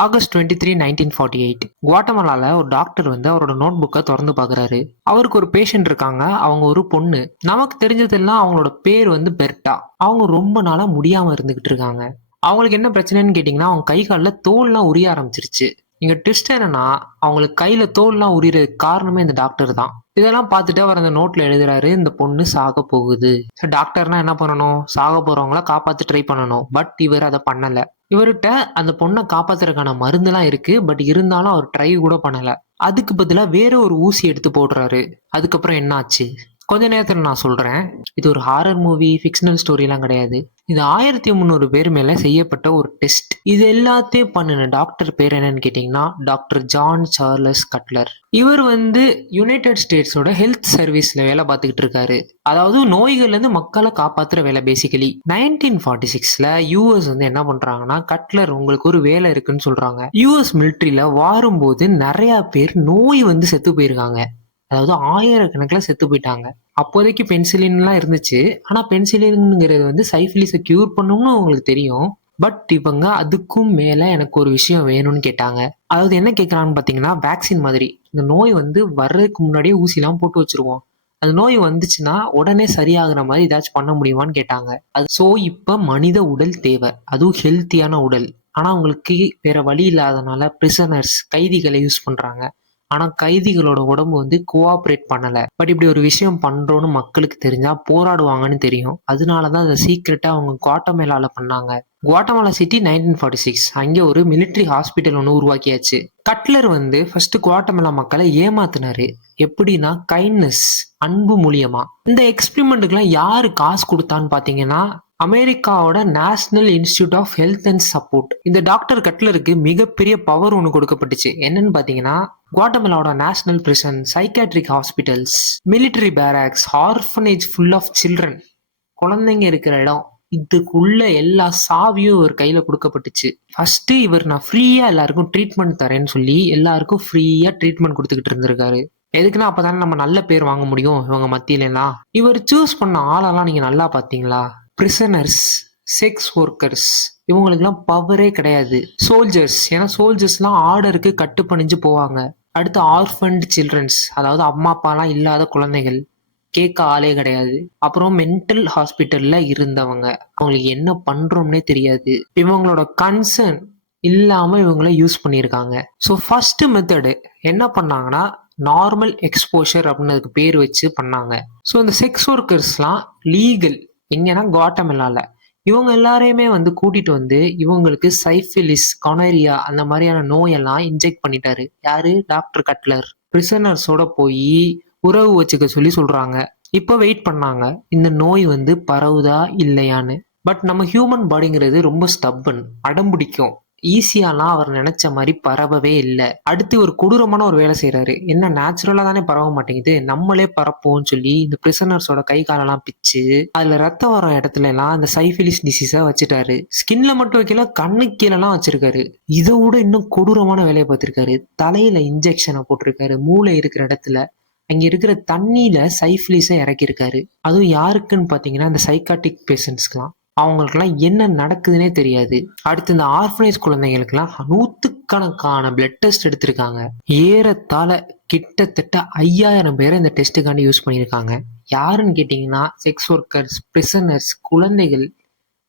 August 23, 1948 குவாட்டமாலால ஒரு doctor வந்து அவரோட நோட் புக்கை திறந்து பார்க்குறாரு. அவருக்கு ஒரு பேஷண்ட் இருக்காங்க. அவங்க ஒரு பொண்ணு. நமக்கு தெரிஞ்சதெல்லாம் அவங்களோட பேர் வந்து பெர்ட்டா. அவங்க ரொம்ப நாளா முடியாம இருந்துகிட்டு இருக்காங்க. அவங்களுக்கு என்ன பிரச்சனைன்னு கேட்டிங்கன்னா, அவங்க கை கால்ல தோல்லாம் உரிய ஆரம்பிச்சிருச்சு. இங்க ட்விஸ்ட் என்னன்னா, அவங்களுக்கு கையில தோல்லாம் உரியறதுக்கு காரணமே இந்த டாக்டர் தான். இதெல்லாம் பார்த்துட்டு அவர் அந்த நோட்ல எழுதுறாரு, இந்த பொண்ணு சாக போகுது. டாக்டர்னா என்ன பண்ணணும்? சாக போறவங்கள காப்பாத்த ட்ரை பண்ணணும். பட் இவர் அத பண்ணல. இவர்ட்ட அந்த பொண்ண காப்பாத்துறதுக்கான மருந்துலாம் இருக்கு. பட் இருந்தாலும் அவர் ட்ரை கூட பண்ணல. அதுக்கு பதிலா வேற ஒரு ஊசி எடுத்து போடுறாரு. அதுக்கப்புறம் என்ன ஆச்சு? கொஞ்ச நேரத்துல நான் சொல்றேன். இது ஒரு ஹாரர் மூவி, ஃபிக்ஷனல் ஸ்டோரிலாம் கிடையாது. இது 1300 பேர் மேல செய்யப்பட்ட ஒரு டெஸ்ட். இது எல்லாத்தையும் பண்ணுன டாக்டர் பேர் என்னன்னு கேட்டீங்கன்னா, டாக்டர் ஜான் சார்லஸ் கட்லர். இவர் வந்து யுனைடெட் ஸ்டேட்ஸோட ஹெல்த் சர்வீஸ்ல வேலை பார்த்துக்கிட்டு இருக்காரு. அதாவது நோய்கள்ல இருந்து மக்களை காப்பாத்துற வேலை பேசிக்கலி. 1946ல யூஎஸ் வந்து என்ன பண்றாங்கன்னா, கட்லர் உங்களுக்கு ஒரு வேலை இருக்குன்னு சொல்றாங்க. யூஎஸ் மிலிட்டரியில வாரும்போது நிறைய பேர் நோய் வந்து செத்து போயிருக்காங்க. அதாவது ஆயிரக்கணக்கில் செத்து போயிட்டாங்க. அப்போதைக்கு பென்சிலின்லாம் இருந்துச்சு. ஆனா பென்சிலின்ங்கிறது வந்து சைஃபிலிஸை கியூர் பண்ணும்னு உங்களுக்கு தெரியும். பட் இவங்க அதுக்கும் மேல எனக்கு ஒரு விஷயம் வேணும்னு கேட்டாங்க. அதாவது என்ன கேட்கறான்னு பாத்தீங்கன்னா, வேக்சின் மாதிரி. இந்த நோய் வந்து வர்றதுக்கு முன்னாடியே ஊசிலாம் போட்டு வச்சிருவோம். அந்த நோய் வந்துச்சுன்னா உடனே சரியாகிற மாதிரி ஏதாச்சும் பண்ண முடியுமான்னு கேட்டாங்க. இப்ப மனித உடல் தேவை, அதுவும் ஹெல்த்தியான உடல். ஆனா அவங்களுக்கு வேற வழி இல்லாதனால பிரிசனர்ஸ், கைதிகளை யூஸ் பண்றாங்க. ஆனா கைதிகளோட உடம்பு வந்து கோஆப்ரேட் பண்ணல. பட் இப்படி ஒரு விஷயம் பண்றோம்னு மக்களுக்கு தெரிஞ்சா போராடுவாங்கன்னு தெரியும். அதனாலதான் அதை சீக்கிரட்டா அவங்க குவாட்டமேலால பண்ணாங்க. குவாட்டமாலா சிட்டி 1946 அங்கே ஒரு மிலிட்டரி ஹாஸ்பிட்டல் ஒன்று உருவாக்கியாச்சு. கட்லர் வந்து ஃபர்ஸ்ட் குவாட்டமேலா மக்களை ஏமாத்தினாரு. எப்படின்னா கைண்ட்னஸ், அன்பு மூலியமா. இந்த எக்ஸ்பெரிமெண்ட்டுக்குலாம் யாரு காசு கொடுத்தான்னு பாத்தீங்கன்னா, அமெரிக்காவோட national institute of health and support. இந்த டாக்டர் கட்லருக்கு மிகப்பெரிய பவர் ஒன்று கொடுக்கப்பட்டுச்சு. என்னன்னு பாத்தீங்கன்னா, குவாட்டமலாவோட national prison, psychiatric hospitals, military barracks, orphanage full of children, குழந்தைங்க இருக்கிற இடம், இதுக்குள்ள எல்லா சாவியும் இவர் கையில கொடுக்கப்பட்டுச்சு. ஃபர்ஸ்ட் இவர் நான் ஃப்ரீயா எல்லாருக்கும் ட்ரீட்மெண்ட் தரேன்னு சொல்லி எல்லாருக்கும் ஃப்ரீயா ட்ரீட்மெண்ட் கொடுத்துக்கிட்டு இருந்திருக்காரு. எதுக்குன்னா அப்பதானே நம்ம நல்ல பேர் வாங்க முடியும் இவங்க மத்தியில எல்லாம். இவர் சூஸ் பண்ண ஆளெல்லாம் நீங்க நல்லா பாத்தீங்களா? பிரிசனர்ஸ், செக்ஸ் ஒர்க்கர்ஸ், இவங்களுக்குலாம் பவரே கிடையாது. சோல்ஜர்ஸ், ஏன்னா சோல்ஜர்ஸ்லாம் ஆர்டருக்கு கட்டுப்பணிஞ்சு போவாங்க. அடுத்து ஆர்ஃபன்ட் சில்ட்ரன்ஸ், அதாவது அம்மா அப்பாலாம் இல்லாத குழந்தைகள், கேட்க ஆளே கிடையாது. அப்புறம் மென்டல் ஹாஸ்பிட்டல்ல இருந்தவங்க, அவங்களுக்கு என்ன பண்றோம்னே தெரியாது. இவங்களோட கன்சர்ன் இல்லாம இவங்கள யூஸ் பண்ணியிருக்காங்க. ஸோ ஃபர்ஸ்ட் மெத்தடு என்ன பண்ணாங்கன்னா, நார்மல் எக்ஸ்போஷர் அப்படின்னு அதுக்கு பேர் வச்சு பண்ணாங்க. ஸோ இந்த செக்ஸ் ஒர்க்கர்ஸ்லாம் லீகல் எங்கன்னா குவாட்டமெல்லால. இவங்க எல்லாரையுமே வந்து கூட்டிட்டு வந்து இவங்களுக்கு சைஃபிலிஸ், கொனரியா அந்த மாதிரியான நோயெல்லாம் இன்ஜெக்ட் பண்ணிட்டாரு. யாரு? டாக்டர் கட்லர். பிரிசனர்ஸோட போய் உறவு வச்சுக்க சொல்லி சொல்றாங்க. இப்ப வெயிட் பண்ணாங்க, இந்த நோய் வந்து பரவுதா இல்லையான்னு. பட் நம்ம ஹியூமன் பாடிங்கிறது ரொம்ப ஸ்டப்பன், அடம்பிடிக்கும். ஈஸியாலாம் அவர் நினைச்ச மாதிரி பரவவே இல்லை. அடுத்து ஒரு கொடூரமான ஒரு வேலை செய்யறாரு. என்ன, நேச்சுரலா தானே பரவ மாட்டேங்குது, நம்மளே பரப்போம்னு சொல்லி இந்த பிரிசனர்ஸோட கை காலெல்லாம் பிச்சு அதுல ரத்தம் வர இடத்துல எல்லாம் அந்த சைஃபிலிஸ் டிசீஸ வச்சுட்டாரு. ஸ்கின்ல மட்டும் வைக்கல, கண்ணு கீழெல்லாம் வச்சிருக்காரு. இதை விட இன்னும் கொடூரமான வேலையை பார்த்திருக்காரு. தலையில இன்ஜெக்ஷனை போட்டிருக்காரு. மூளை இருக்கிற இடத்துல அங்க இருக்கிற தண்ணியில சைஃபிலிஸை இறக்கியிருக்காரு. அதுவும் யாருக்குன்னு பாத்தீங்கன்னா, இந்த சைக்காட்டிக் பேஷண்ட்ஸ்க்குலாம். அவங்களுக்கெல்லாம் என்ன நடக்குதுன்னே தெரியாது. அடுத்து இந்த ஆர்ஃபனேஜ் குழந்தைங்களுக்கெல்லாம் நூத்துக்கணக்கான பிளட் டெஸ்ட் எடுத்திருக்காங்க. ஏறத்தாழ கிட்டத்தட்ட 5000 பேரை இந்த டெஸ்ட்டுக்காண்டி யூஸ் பண்ணியிருக்காங்க. யாருன்னு கேட்டீங்கன்னா, செக்ஸ் ஒர்க்கர்ஸ், பிரிசனர்ஸ், குழந்தைகள்,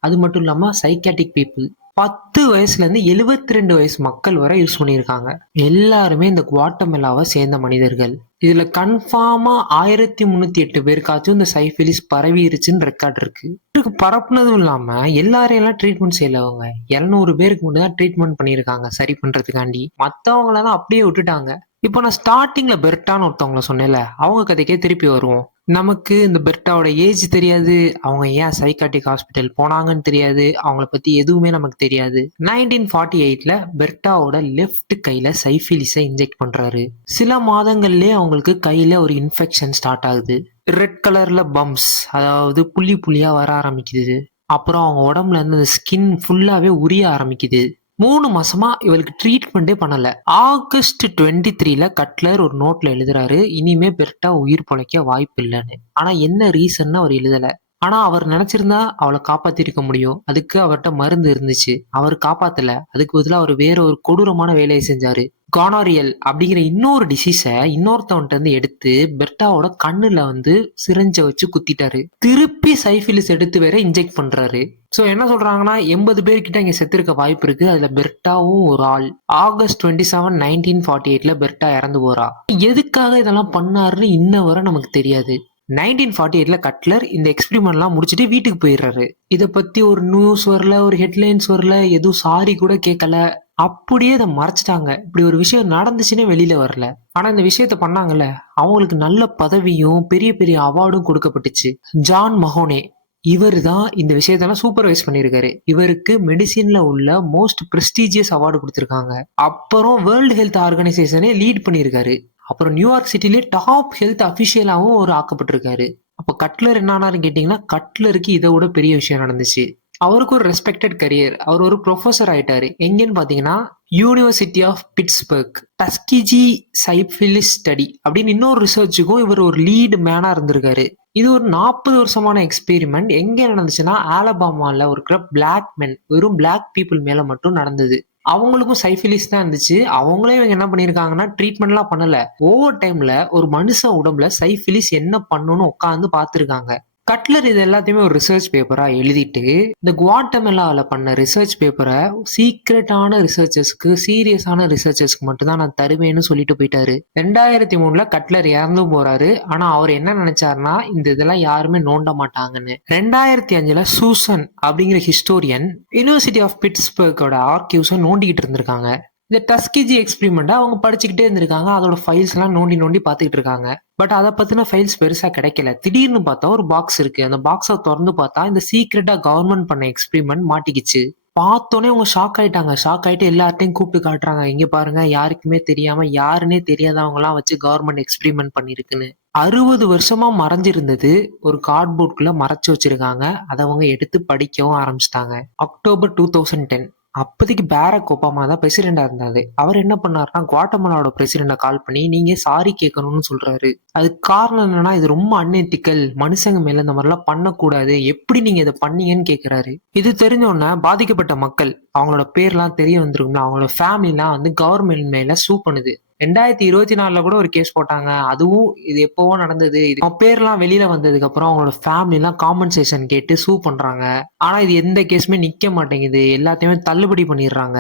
அது மட்டும் இல்லாம சைக்காட்டிக் பீப்புள். 10 வயசுல இருந்து 72 வயசு மக்கள் வரை யூஸ் பண்ணியிருக்காங்க. எல்லாருமே இந்த குவாட்டமெல்லாவை சேர்ந்த மனிதர்கள். இதுல கன்ஃபார்மா 1308 பேருக்காச்சும் இந்த சைஃபிலிஸ் பரவிருச்சுன்னு ரெக்கார்ட் இருக்கு. இதுக்கு பரப்புனதும் இல்லாம எல்லாரையும் எல்லாம் ட்ரீட்மெண்ட் செய்யலவங்க. 200 பேருக்கு மட்டும் தான் ட்ரீட்மெண்ட் பண்ணியிருக்காங்க சரி பண்றதுக்காண்டி. மத்தவங்களெல்லாம் அப்படியே விட்டுட்டாங்க. இப்போ நான் ஸ்டார்டிங்ல பெர்ட்டான்னு ஒருத்தவங்கள சொன்னேன்ல, அவங்க கதைக்கே திருப்பி வருவோம். நமக்கு இந்த பெர்ட்டாவோட ஏஜ் தெரியாது, அவங்க ஏன் சைக்காட்டிக் ஹாஸ்பிட்டல் போனாங்கன்னு தெரியாது, அவங்கள பத்தி எதுவுமே நமக்கு தெரியாது. 1948ல பெர்ட்டாவோட லெஃப்ட் கையில சைஃபிலிஸை இன்ஜெக்ட் பண்றாரு. சில மாதங்கள்லயே அவங்களுக்கு கையில ஒரு இன்ஃபெக்ஷன் ஸ்டார்ட் ஆகுது. ரெட் கலர்ல பம்ப்ஸ், அதாவது புள்ளி புள்ளியா வர ஆரம்பிக்குது. அப்புறம் அவங்க உடம்புல இருந்து ஸ்கின் ஃபுல்லாவே உரிய ஆரம்பிக்குது. 3 மாசமா இவளுக்கு ட்ரீட்மெண்டே பண்ணல. ஆகஸ்ட் 23ல கட்லர் ஒரு நோட்ல எழுதுறாரு, இனிமே பெர்ட்டா உயிர் பொழைக்க வாய்ப்பு இல்லைன்னு. ஆனா என்ன ரீசன் அவர் எழுதல. ஆனா அவர் நினைச்சிருந்தா அவளை காப்பாத்திருக்க முடியும். அதுக்கு அவர்ட்ட மருந்து இருந்துச்சு. அவர் காப்பாத்தல. அதுக்கு பதிலா அவர் வேற ஒரு கொடூரமான வேலையை செஞ்சாரு. கானாரியல் அப்படிங்கிற இன்னொரு டிசீஸ இன்னொருத்தவன்ட்ட இருந்து எடுத்து பெர்ட்டாவோட கண்ணுல வந்து சிரிஞ்ச வச்சு குத்திட்டாரு. திருப்பி சைஃபிலிஸ் எடுத்து வேற இன்ஜெக்ட் பண்றாரு. சோ என்ன சொல்றாங்கன்னா 80 பேர்கிட்ட இங்க செத்திருக்க வாய்ப்பு இருக்கு. அதுல பெர்ட்டாவும் ஒரு ஆள். ஆகஸ்ட் 27, 1948ல பெர்ட்டா இறந்து போறா. எதுக்காக இதெல்லாம் பண்ணாருன்னு இன்ன வரை நமக்கு தெரியாது. 1948ல கட்லர் இந்த எக்ஸ்பெரிமெண்ட்லாம் முடிச்சுட்டு வீட்டுக்கு போயிடுறாரு. இத பத்தி ஒரு நியூஸ் வரல, ஒரு ஹெட்லைன்ஸ் வரல, எதுவும் சாரி கூட கேட்கல. அப்படியே இதை மறைச்சிட்டாங்க. இப்படி ஒரு விஷயம் நடந்துச்சுன்னே வெளியில வரல. ஆனா இந்த விஷயத்த பண்ணாங்கல்ல, அவங்களுக்கு நல்ல பதவியும் பெரிய பெரிய அவார்டும் கொடுக்கப்பட்டுச்சு. ஜான் மஹோனே இவர் தான் இந்த விஷயத்தெல்லாம் சூப்பர்வைஸ் பண்ணியிருக்காரு. இவருக்கு மெடிசின்ல உள்ள மோஸ்ட் பிரஸ்டீஜியஸ் அவார்டு கொடுத்திருக்காங்க. அப்புறம் வேர்ல்டு ஹெல்த் ஆர்கனைசேஷனே லீட் பண்ணியிருக்காரு. அப்புறம் நியூயார்க் சிட்டிலே டாப் ஹெல்த் அபிஷியலாவும் ஒரு ஆக்கப்பட்டிருக்காரு. அப்ப கட்லர் என்னானாரு கேட்டீங்கன்னா, கட்லருக்கு இதை விட பெரிய விஷயம் நடந்துச்சு. அவருக்கு ஒரு ரெஸ்பெக்டட் கரியர். அவர் ஒரு ப்ரொஃபஸர் ஆயிட்டாரு. எங்கன்னு பாத்தீங்கன்னா யூனிவர்சிட்டி ஆஃப் பிட்ஸ்பர்க் டஸ்கிஜி சைஃபிலிஸ் ஸ்டடி அப்படின்னு இன்னொரு ரிசர்ச்சுக்கும் இவர் ஒரு லீடு மேனா இருந்திருக்காரு. இது ஒரு 40 வருஷமான எக்ஸ்பெரிமெண்ட். எங்க நடந்துச்சுன்னா ஆலபாமால இருக்கிற பிளாக் மென், வெறும் பிளாக் பீப்புள் மேல மட்டும் நடந்தது. அவங்களுக்கும் சைஃபிலிஸ் தான் இருந்துச்சு. அவங்களே இவங்க என்ன பண்ணிருக்காங்கன்னா ட்ரீட்மெண்ட்லாம் பண்ணல. ஓவர் டைம்ல ஒரு மனுஷன் உடம்புல சைஃபிலிஸ் என்ன பண்ணுன்னு உட்காந்து பார்த்திருக்காங்க. கட்லர் இது எல்லாத்தையுமே ஒரு ரிசர்ச் பேப்பரா எழுதிட்டு இந்த குவாட்டமெலால பண்ண ரிசர்ச் பேப்பரை சீக்ரெட்டான ரிசர்ச்சர்ஸ்க்கு, சீரியஸான ரிசர்ச்சர்ஸ்க்கு மட்டும் தான் நான் தருவேன்னு சொல்லிட்டு போயிட்டாரு. 2003ல கட்லர் இறந்தும் போறாரு. ஆனா அவர் என்ன நினைச்சாருன்னா இந்த இதெல்லாம் யாருமே நோண்ட மாட்டாங்கன்னு. 2005ல சூசன் அப்படிங்கிற ஹிஸ்டோரியன் யூனிவர்சிட்டி ஆஃப் பிட்ஸ்பர்க்கோட ஆர்கிவ்ஸை நோண்டிக்கிட்டு இருந்திருக்காங்க. இந்த டஸ்கிஜி எக்ஸ்பெரிமெண்ட்டை அவங்க படிச்சுக்கிட்டே இருந்திருக்காங்க. அதோட ஃபைல்ஸ் எல்லாம் நோண்டி நோண்டி பார்த்துக்கிட்டு இருக்காங்க. பட் அதை பத்தின ஃபைல்ஸ் பெருசா கிடைக்கல. திடீர்னு பார்த்தா ஒரு பாக்ஸ் இருக்கு. அந்த பாக்ஸை திறந்து பார்த்தா இந்த சீக்ரெட்டா கவர்மெண்ட் பண்ண எக்ஸ்பெரிமெண்ட் மாட்டிக்கிச்சு. பார்த்தோன்னே அவங்க ஷாக் ஆயிட்டாங்க. ஷாக் ஆயிட்டு எல்லார்ட்டையும் கூப்பிட்டு காட்டுறாங்க. இங்க பாருங்க, யாருக்குமே தெரியாம யாருன்னே தெரியாதவங்க எல்லாம் வச்சு கவர்மெண்ட் எக்ஸ்பெரிமெண்ட் பண்ணிருக்குன்னு. 60 வருஷமா மறைஞ்சிருந்தது ஒரு கார்ட்போர்டுக்குள்ள மறைச்சு வச்சிருக்காங்க. அதை அவங்க எடுத்து படிக்கவும் ஆரம்பிச்சிட்டாங்க. அக்டோபர் 2010 அப்போதைக்கு பாரக் ஒபாமா தான் பிரசிடெண்டா இருந்தாரு. அவர் என்ன பண்ணாருன்னா குவாட்டமலாவோட பிரசிடெண்ட கால் பண்ணி நீங்க சாரி கேட்கணும்னு சொல்றாரு. அதுக்கு காரணம் என்னன்னா இது ரொம்ப அன்எத்திக்கல், மனுஷங்க மேல இந்த மாதிரிலாம் பண்ணக்கூடாது, எப்படி நீங்க இதை பண்ணீங்கன்னு கேக்குறாரு. இது தெரிஞ்ச உடனே பாதிக்கப்பட்ட மக்கள், அவங்களோட பேர்லாம் தெரிய வந்துருக்கும்ல, அவங்களோட ஃபேமிலிலாம் வந்து கவர்மெண்ட் மேல சூ பண்ணுது. 2024ல கூட ஒரு கேஸ் போட்டாங்க. அதுவும் இது எப்பவோ நடந்தது. இது பேர்லாம் வெளியில வந்ததுக்கு அப்புறம் அவங்களோட ஃபேமிலி எல்லாம் காம்பன்சேஷன் கேட்டு சூ பண்றாங்க. ஆனா இது எந்த கேஸுமே நிக்க மாட்டேங்குது. எல்லாத்தையுமே தள்ளுபடி பண்ணிடுறாங்க.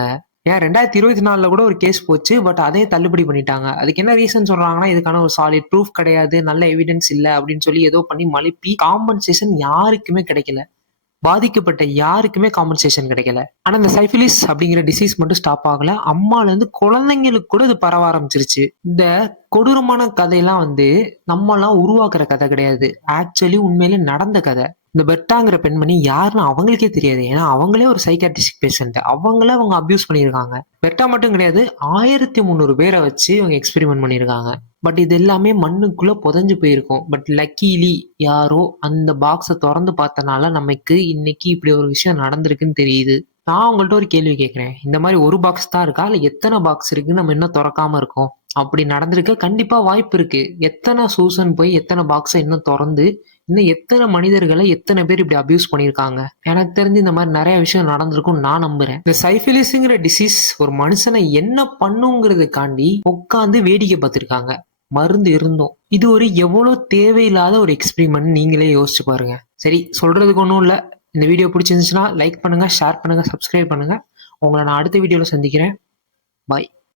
ஏன் 2024ல கூட ஒரு கேஸ் போச்சு. பட் அதே தள்ளுபடி பண்ணிட்டாங்க. அதுக்கு என்ன ரீசன் சொல்றாங்கன்னா இதுக்கான ஒரு சாலிட் ப்ரூஃப் கிடையாது, நல்ல எவிடன்ஸ் இல்ல அப்படின்னு சொல்லி ஏதோ பண்ணி மழுப்பி காம்பன்சேஷன் யாருக்குமே கிடைக்கல. பாதிக்கப்பட்ட யாருக்குமே காம்பன்சேஷன் கிடைக்கல. ஆனா இந்த சைஃபிலிஸ் அப்படிங்கிற டிசீஸ் மட்டும் ஸ்டாப் ஆகல. அம்மால இருந்து குழந்தைங்களுக்கு கூட இது பரவ ஆரம்பிச்சிருச்சு. இந்த கொடூரமான கதையெல்லாம் வந்து நம்ம எல்லாம் உருவாக்குற கதை கிடையாது. ஆக்சுவலி உண்மையிலே நடந்த கதை. இந்த பெர்ட்டாங்கிற பெண்மணி யாருன்னு அவங்களுக்கே தெரியாது. ஏன்னா அவங்களே ஒரு சைக்காட்ரிஸ்ட் பேஷண்ட். அவங்கள அவங்க அபியூஸ் பண்ணியிருக்காங்க. பெர்ட்டா மட்டும் கிடையாது, 1300 பேரை வச்சு இவங்க எக்ஸ்பெரிமெண்ட் பண்ணியிருக்காங்க. பட் இது எல்லாமே மண்ணுக்குள்ள புதைஞ்சு போயிருக்கும். பட் லக்கீலி யாரோ அந்த பாக்ஸை திறந்து பார்த்தனால நமக்கு இன்னைக்கு இப்படி ஒரு விஷயம் நடந்திருக்குன்னு தெரியுது. நான் உங்கள்ட்ட ஒரு கேள்வி கேட்கிறேன். இந்த மாதிரி ஒரு பாக்ஸ் தான் இருக்கா, இல்ல எத்தனை பாக்ஸ் இருக்குன்னு நம்ம இன்னும் திறக்காம இருக்கோம்? அப்படி நடந்திருக்க கண்டிப்பா வாய்ப்பு இருக்கு. எத்தனை சூசன் போய் எத்தனை பாக்ஸை இன்னும் திறந்து இன்னும் எத்தனை மனிதர்களை எத்தனை பேர் இப்படி அபியூஸ் பண்ணியிருக்காங்க. எனக்கு தெரிஞ்சு இந்த மாதிரி நிறைய விஷயம் நடந்திருக்கும் நான் நம்புறேன். இந்த சைஃபிலிஸ்ங்கிற டிசீஸ் ஒரு மனுஷனை என்ன பண்ணுங்கிறதுக்காண்டி உட்காந்து வேடிக்கை பார்த்திருக்காங்க. மருந்து இருந்தோம். இது ஒரு எவ்வளவு தேவையில்லாத ஒரு எக்ஸ்பெரிமெண்ட் நீங்களே யோசிச்சு பாருங்க. சரி, சொல்றதுக்கு ஒன்றும் இல்லை. இந்த வீடியோ பிடிச்சிருந்துச்சுன்னா லைக் பண்ணுங்க, ஷேர் பண்ணுங்க, சப்ஸ்கிரைப் பண்ணுங்க. உங்களை நான் அடுத்த வீடியோல சந்திக்கிறேன். பாய்.